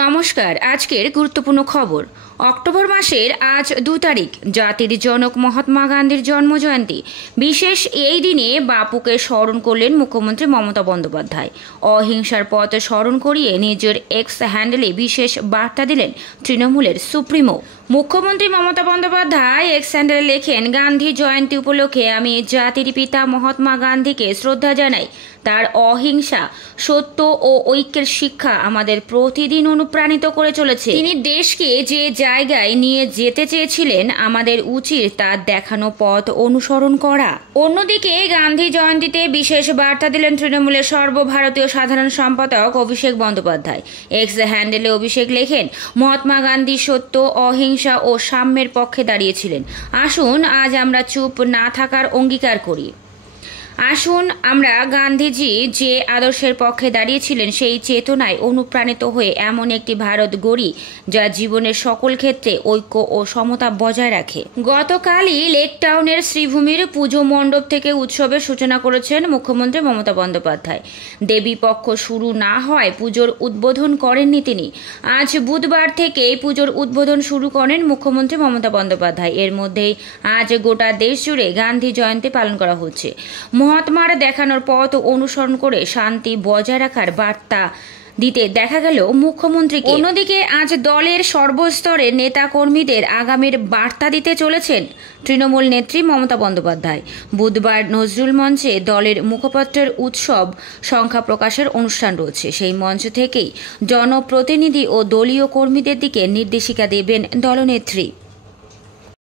নমস্কার। আজকের গুরুত্বপূর্ণ খবর। অক্টোবর মাসের আজ 2 তারিখ জাতির জনক মহাত্মা গান্ধীর জন্মজয়ন্তী। বিশেষ এই দিনে বাপুকে স্মরণ করলেন মুখ্যমন্ত্রী মমতা বন্দ্যোপাধ্যায়। অহিংসার পথ স্মরণ করিয়ে নিজের এক্স হ্যান্ডেলে বিশেষ বার্তা দিলেন তৃণমূলের সুপ্রিমো। মুখ্যমন্ত্রী মমতা বন্দ্যোপাধ্যায় এক্স হ্যান্ডেলে লেখেন, গান্ধী জয়ন্তী উপলক্ষে আমি জাতির পিতা মহাত্মা গান্ধীকে শ্রদ্ধা জানাই। তার অহিংসা, সত্য ও ঐক্যের শিক্ষা আমাদের প্রতিদিন অনুপ্রাণিত করে চলেছে। তিনি দেশকে যে জায়গায় নিয়ে যেতে চেয়েছিলেন, আমাদের উচিত তার দেখানো পথ অনুসরণ করা। অন্যদিকে গান্ধী জয়ন্তীতে বিশেষ বার্তা দিলেন তৃণমূলের সর্বভারতীয় সাধারণ সম্পাদক অভিষেক বন্দ্যোপাধ্যায়। এক্স হ্যান্ডেলে অভিষেক লেখেন, মহাত্মা গান্ধী সত্য, অহিংসা ও সাম্যের পক্ষে দাঁড়িয়েছিলেন। আসুন আজ আমরা চুপ না থাকার অঙ্গীকার করি। আসুন আমরা গান্ধীজি যে আদর্শের পক্ষে দাঁড়িয়েছিলেন সেই চেতনায় অনুপ্রাণিত হয়ে এমন একটি ভারত গড়ি যা জীবনের সকল ক্ষেত্রে ঐক্য ও সমতা বজায় রাখে। গতকালই লেক টাউনের শ্রীভূমির পুজো মণ্ডপ থেকে উৎসবের সূচনা করেছেন মুখ্যমন্ত্রী মমতা বন্দ্যোপাধ্যায়। দেবী পক্ষ শুরু না হয় পুজোর উদ্বোধন করেননি তিনি। আজ বুধবার থেকে পুজোর উদ্বোধন শুরু করেন মুখ্যমন্ত্রী মমতা বন্দ্যোপাধ্যায়। এর মধ্যেই আজ গোটা দেশ জুড়ে গান্ধী জয়ন্তী পালন করা হচ্ছে। মহাত্মার দেখানোর পথ অনুসরণ করে শান্তি বজায় রাখার বার্তা দিতে দেখা গেল মুখ্যমন্ত্রীকে। অন্যদিকে আজ দলের সর্বস্তরের নেতা কর্মীদের আগামীর বার্তা দিতে চলেছেন তৃণমূল নেত্রী মমতা বন্দ্যোপাধ্যায়। বুধবার নজরুল মঞ্চে দলের মুখপত্রের উৎসব সংখ্যা প্রকাশের অনুষ্ঠান রয়েছে। সেই মঞ্চ থেকেই জনপ্রতিনিধি ও দলীয় কর্মীদের দিকে নির্দেশিকা দেবেন দলনেত্রী।